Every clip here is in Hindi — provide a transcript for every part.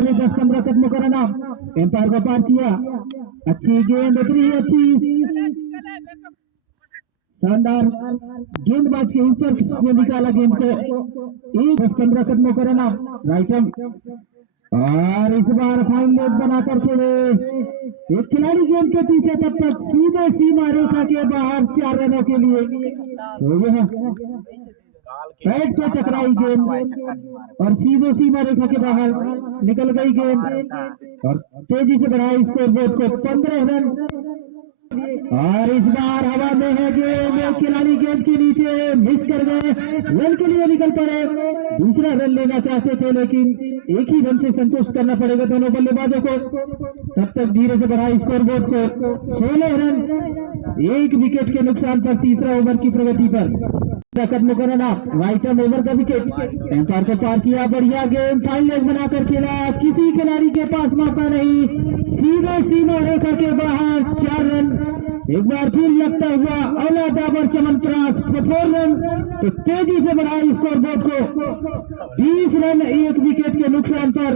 भी 10-15 कदमों का रन एम्पायर को पार किया। अच्छी गेंद उतरी, अच्छी शानदार गेंदबाज के ऊपर से निकाला गेंद को। 10-15 कदमों का रन राइट हैंड और इस बार फाइन लेग बनाकर खेले एक खिलाड़ी गेंद के पीछे, तब तक सीधे सीमा रेखा के बाहर 4 रनों के लिए। तो यह पैड को टकराई गेंद और सीधे सीमा रेखा के बाहर निकल गई गेंद और तेजी से बढ़ाई स्कोर बोर्ड को 15 रन। और इस बार हवा में है गेंद, खिलाड़ी गेंद के नीचे मिस कर गए, रन के लिए निकल पड़े। दूसरा रन लेना चाहते थे लेकिन एक ही रन से संतुष्ट करना पड़ेगा दोनों बल्लेबाजों को। तब तक धीरे से बढ़ाई स्कोर बोर्ड को 16 रन, 1 विकेट के नुकसान पर तीसरा ओवर की प्रगति पर कदमों का रन राइट हैंड ओवर का विकेट एम्पायर को पार किया। बढ़िया गेम फाइन लेग बनाकर खेला, किसी खिलाड़ी के पास मौका नहीं, सीधे सीमा रेखा के बाहर 4 रन। एक बार फिर लगता हुआ औला डाबर चमनप्रास 4 रन। तो तेजी से बढ़ाई स्कोर बोर्ड को 20 रन, 1 विकेट के नुकसान पर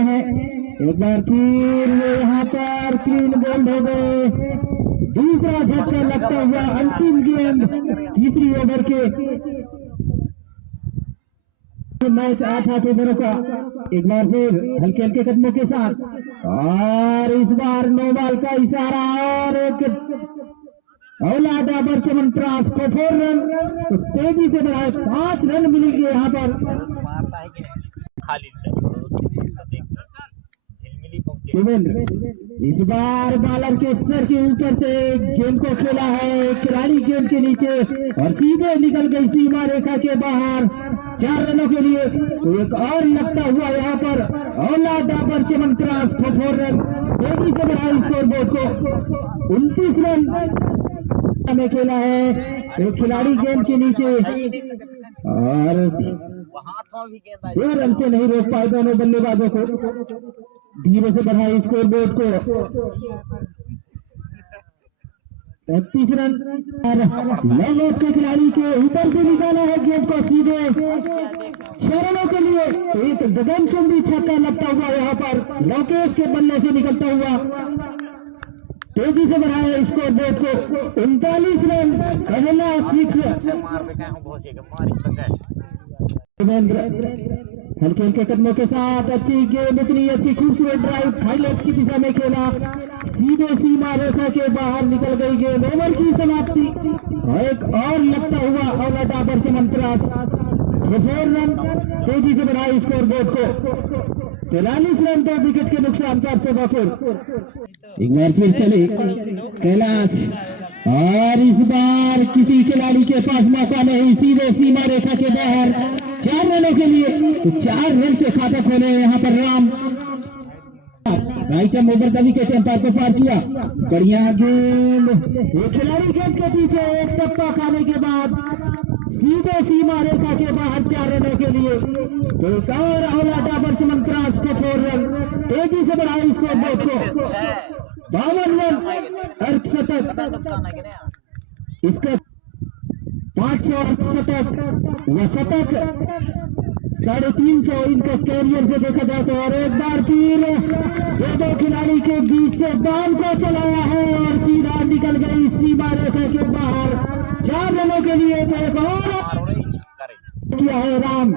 है। एक बार फिर यहाँ पर क्लीन बोल्ड हो गए। दूसरा झटका लगता हुआ अंतिम गेंद तीसरी ओवर के मैच 8 ओवरों का। एक बार फिर हल्के हल्के कदमों के साथ और इस बार नो बॉल का इशारा और एक औला डाबर चमनप्रास को 4 रन। तो तेजी से बढ़ाए 5 रन मिलेंगे यहाँ पर। इस बार बॉलर के सर के ऊपर से गेंद को खेला है, खिलाड़ी गेंद के नीचे और सीधे निकल गई सीमा रेखा के बाहर 4 रनों के लिए। तो एक और लगता हुआ यहाँ पर औला डाबर चमनप्रास 4 रन, तेजी से बढ़ाई स्कोर बोर्ड को 29 रन में खेला है एक खिलाड़ी गेंद के नीचे और 2 रन से नहीं रोक पाए दोनों बल्लेबाजों को। धीरे से बढ़ाई स्कोर बोर्ड को 35 रन। लॉन्ग ऑफ के खिलाड़ी के ऊपर से निकाला है गेंद को सीधे 6 रनों के लिए। एक गगनचुंबी छक्का लगता हुआ यहाँ पर लोकेश के बल्ले से निकलता हुआ। तेजी से बढ़ाए स्कोर बोर्ड को 39 रन। पहला 6 हल्के हल्के कदमों के साथ अच्छी गेंद, इतनी अच्छी खूबसूरत ड्राइव हाईलाइट की दिशा में खेला, सीधे सीमा रेखा के बाहर निकल गई गेंद। ओवर की समाप्ति और एक और लगता हुआ औला डाबर चमनप्रास 4 रन, तेजी से बढ़ाई स्कोर बोर्ड को 43 रन, 2 विकेट के नुकसान पर सेवापुर। एक बार फिर चले कैलाश और इस बार किसी खिलाड़ी के पास मौका नहीं, सीधे सीमा रेखा के बाहर 4 रनों के लिए। तो 4 रन से खाता खोले यहाँ पर राम। राइट हैंड ओवर का विकेट एम्पायर को पार किया। बढ़िया गेंद, एक खिलाड़ी गेंद के पीछे एक टप्पा खाने के बाद सीधे सीमा रेखा के बाहर 4 रनों के लिए। तो एक और औला डाबर चमनप्रास को 4 रन, तेजी से बढ़ाई स्कोर बोर्ड को 52 रन। अर्धशतक इसका 568 व शतक 350 इनके कैरियर से देखा जाए तो। और एक बार फिर दो खिलाड़ी के बीच से बॉल को चलाया है और सीधा निकल गई सीमा रेखा के बाहर 4 रनों के लिए। तो एक और किया है राम।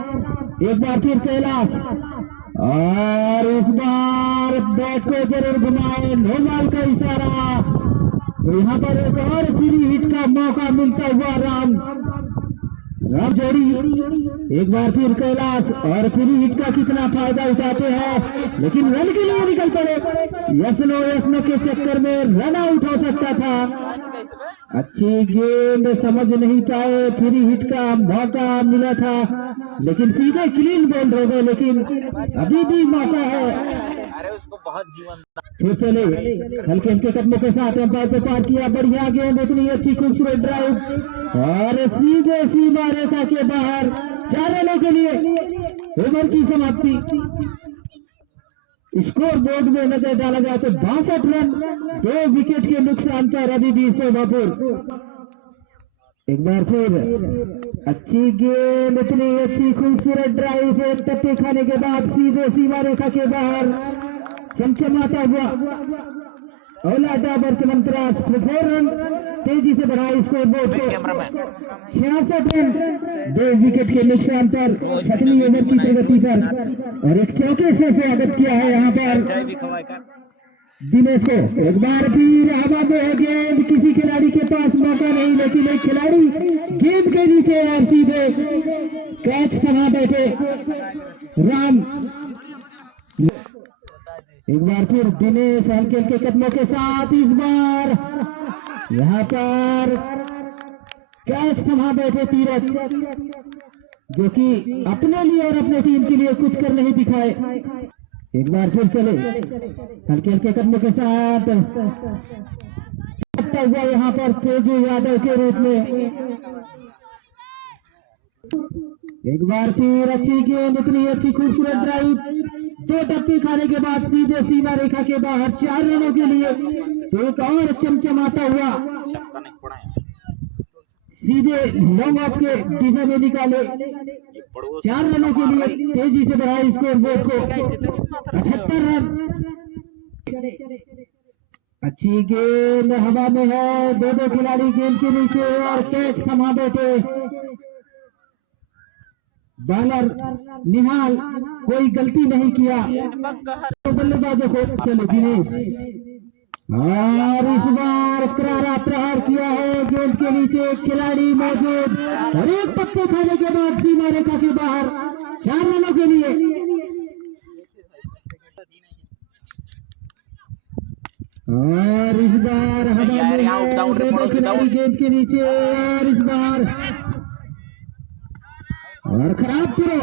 एक बार फिर कैलाश और इस बार बैट को जरूर घुमाए, नो बॉल का इशारा। तो यहाँ पर एक और फ्री हिट का मौका मिलता हुआ राम जोड़ी। एक बार फिर कैलाश और फ्री हिट का कितना फायदा उठाते हैं, लेकिन रन के लिए निकल पड़े। यस नो के चक्कर में रन आउट हो सकता था। अच्छी गेंद समझ नहीं पाए, फ्री हिट का मौका मिला था लेकिन सीधे क्लीन बोल्ड हो गए। लेकिन अभी भी मौका है, अरे उसको बहुत जीवन। फिर चले हल्के हल्के कदमों के साथ एम्पायर को पार किया। बढ़िया गेंद, इतनी अच्छी खूबसूरत ड्राइव और सीधे सीमा रेखा के बाहर 4 रनों के लिए। ओवर की समाप्ति स्कोर बोर्ड में नजर डाला जाए तो 62 रन, 2 विकेट के नुकसान पर अभी भी सेवापुर। एक बार फिर अच्छी गेंद, इतनी अच्छी खूबसूरत ड्राइव, एक टप्पे खाने के बाद सीधे सीमा रेखा के बाहर चमचमाता हुआ औला डाबर चमनप्रास 4 रन तेजी से बढ़ा स्कोर बोर्ड को 66 रन 2 विकेट के नुकसान पर 7वीं ओवर की प्रगति पर और एक चौके से स्वागत किया है यहाँ पर दिनेश को। एक बार फिर हवा में है गेंद, किसी खिलाड़ी के पास मौका नहीं, लेकिन एक खिलाड़ी गेंद के नीचे और सीधे कैच कहाँ बैठे राम। एक बार फिर दिनेश हल्के हल्के कदमों के साथ इस बार यहाँ पर कैच कहाँ बैठे तीरथ, जो कि अपने लिए और अपने टीम के लिए कुछ कर नहीं दिखाए। एक बार फिर चले हल्के हल्के कदमों के साथ हुआ यहाँ पर तेजू यादव के रूप में। एक बार फिर अच्छी गेंद, इतनी अच्छी खूबसूरत ड्राइव, 2 टप्पी खाने के बाद सीधे सीमा रेखा के बाहर 4 रनों के लिए एक और चमचमाता हुआ सीधे लॉन्ग ऑफ के दिशा में निकाले 4 रनों के लिए तेजी से बढ़ाए स्कोर बोर्ड को 78 रन। अच्छी गेंद हवा में है, 2 खिलाड़ी गेंद के नीचे और कैच थमा बैठे बॉलर निहाल, कोई गलती नहीं किया बल्लेबाजों को। चलो दिनेश, और इस बार करारा प्रहार किया है, गेंद के नीचे एक खिलाड़ी मौजूद और एक पत्ते खाने के बाद सीमा रेखा के बाहर 4 रनों के लिए। और इस बार हवा में 2 खिलाड़ी गेंद के नीचे और इस बार और खराब करो,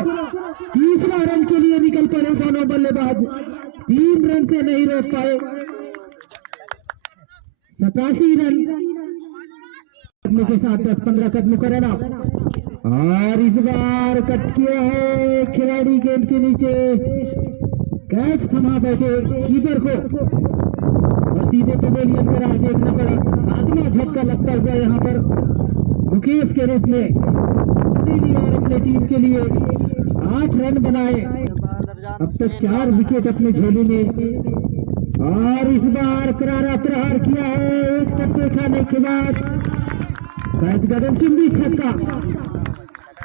तीसरा रन के लिए निकल पड़े दोनों बल्लेबाज, 3 रन से नहीं रोक पाए। 87 रन कदमों के साथ 10-15 कदमों का रन और इस बार कट किया है खिलाड़ी गेंद के नीचे, कैच थमा बैठे कीपर को और सीधे पवेलियन पर आगे देखना पड़ा। 7वां झटका लगता हुआ यहाँ पर मुकेश के रूप में अपने लिए और अपने टीम के लिए 8 रन बनाए, अब तक 4 विकेट अपने झोली में। और इस बार करारा प्रहार किया है, एक टप्पे खाने के बाद गगनचुंबी छक्का,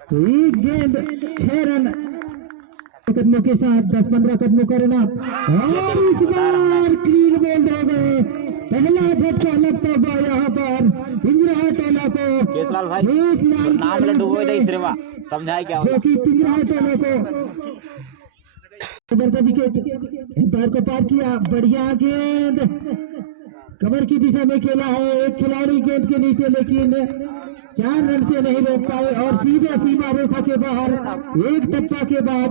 तो एक गेंद 6 रन कदमों के साथ 10-15 कदमों का रन और इस बार क्लीन बोल्ड हो गए। पहला झटका लगता हुआ यहाँ पर पिंजरा टोला को, नाम लड्डू हो समझाए क्या जो कि पिंजरा टोला को विकेट एम्पायर को पार किया। बढ़िया गेंद कमर की दिशा में खेला है, एक खिलाड़ी गेंद के नीचे, लेकिन 4 रन से नहीं रोक पाए और सीधे सीमा रेखा के बाहर एक टप्पा के बाद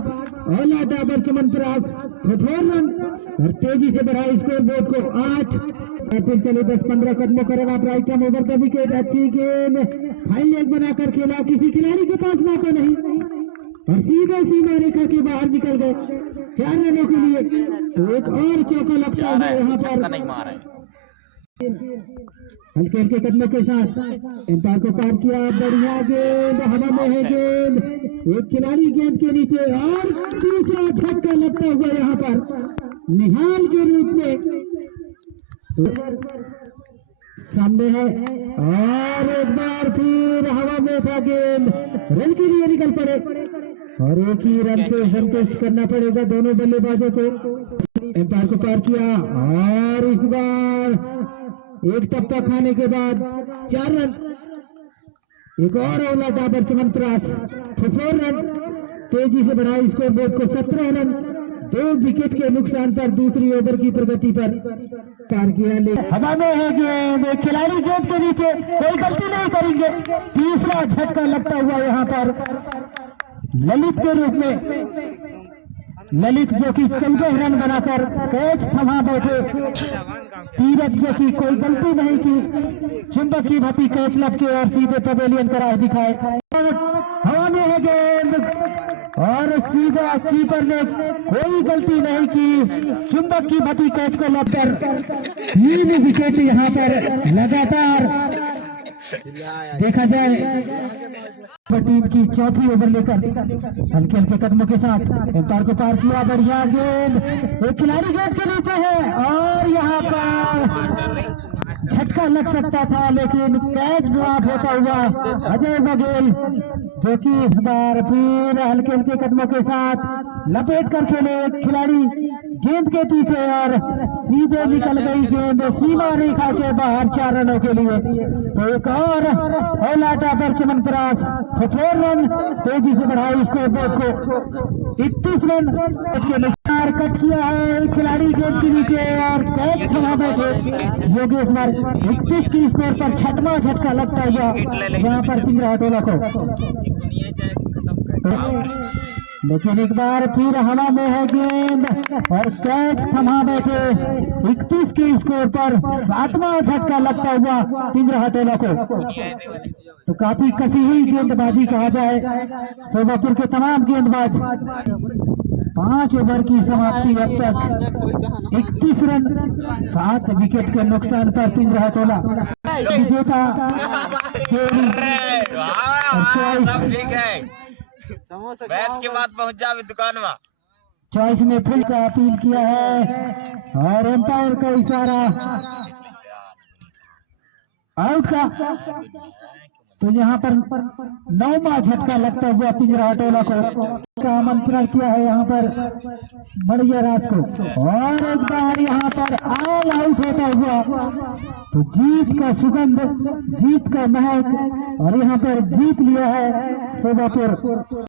औला डाबर चमनप्रास 4 रन और तेजी से बढ़ाए स्कोर बोर्ड को 8। फिर चले 10-15 कदमों का रन, राइट हैंड ओवर का विकेट, अच्छी गेंद फाइन लेग बनाकर खेला, किसी खिलाड़ी के पास मौका नहीं और सीधे सीमा रेखा के बाहर निकल गए 4 रनों के लिए। एक और चौका लगता है यहाँ पर हल्के हल्के कदमों के साथ एम्पायर को पार किया। बढ़िया गेंद हवा में है, गेंद एक खिलाड़ी गेंद के नीचे और दूसरा झटका लगता हुआ यहाँ पर निहाल के रूप में सामने है और एक बार फिर हवा में था गेंद, रन के लिए निकल पड़े और एक ही रन से संतुष्ट करना पड़ेगा दोनों बल्लेबाजों को। एम्पायर को पार किया और इस बार एक टप्पा खाने के बाद 4 रन, एक और औला डाबर चमनप्रास 4 रन तेजी से बढ़ाई स्कोर बोर्ड को 17 रन 2 विकेट के नुकसान पर दूसरी ओवर की प्रगति पर पार किया। हवा में है गेंद, एक खिलाड़ी गेंद के नीचे, कोई गलती नहीं करेंगे, तीसरा झटका लगता हुआ यहाँ पर ललित के रूप में, ललित जो कि 14 रन बनाकर कैच थमा बैठे, तीरथ जो कि कोई गलती नहीं की, चुंबक की भांति कैच लपके और सीधे पवेलियन का राह दिखाए। हवा में है गेंद और सीधा कीपर ने कोई गलती नहीं की, चुंबक की भांति कैच को लपकर 3 विकेट यहाँ पर लगातार देखा जाए टीम की चौथी ओवर लेकर हल्के हल्के कदमों के साथ एम्पायर को पार किया। बढ़िया गेंद, एक खिलाड़ी गेंद के नीचे है और यहाँ पर झटका लग सकता था, लेकिन कैच ड्रॉप होता हुआ अजय बघेल, जो कि इस बार फिर हल्के हल्के कदमों के साथ लपेट कर खेले एक खिलाड़ी गेंद के पीछे और सीधे निकल गई गेंद सीमा रेखा के बाहर 4 रनों के लिए। तो एक और औलाटा पर चमनप्रास 4 रन तेजी से बढ़ाई स्कोर बोर्ड को 31 रन कट किया है एक खिलाड़ी गेंद के नीचे और कैच थमा बैठे योगेश वर्ग। 31 की स्कोर पर 6वां झटका लगता हुआ यहाँ पर पिंजरा टोला को, लेकिन एक बार फिर हवा में है गेंद और कैच थमा बैठे 31 के स्कोर पर 7वां झटका लगता हुआ पिंजरा टोला को। तो काफी कसी हुई गेंदबाजी कहा जाए शोभापुर के तमाम गेंदबाज। 5 ओवर की समाप्ति अब तक 31 रन 7 विकेट के नुकसान पर पिंजरा टोला विजेता मैच के बाद पहुंच जावे दुकान में। चॉइस ने फिर का अपील किया है और एम्पायर का इशारा आउट का। तो यहाँ पर 9वां झटका लगता हुआ पिंजरा टोला को का आमंत्रण किया है यहाँ पर बढ़िया राज को, और एक बार यहाँ पर ऑल आउट होता हुआ। तो जीत का सुगंध, जीत का महक और यहाँ पर जीत लिया है शोभापुर।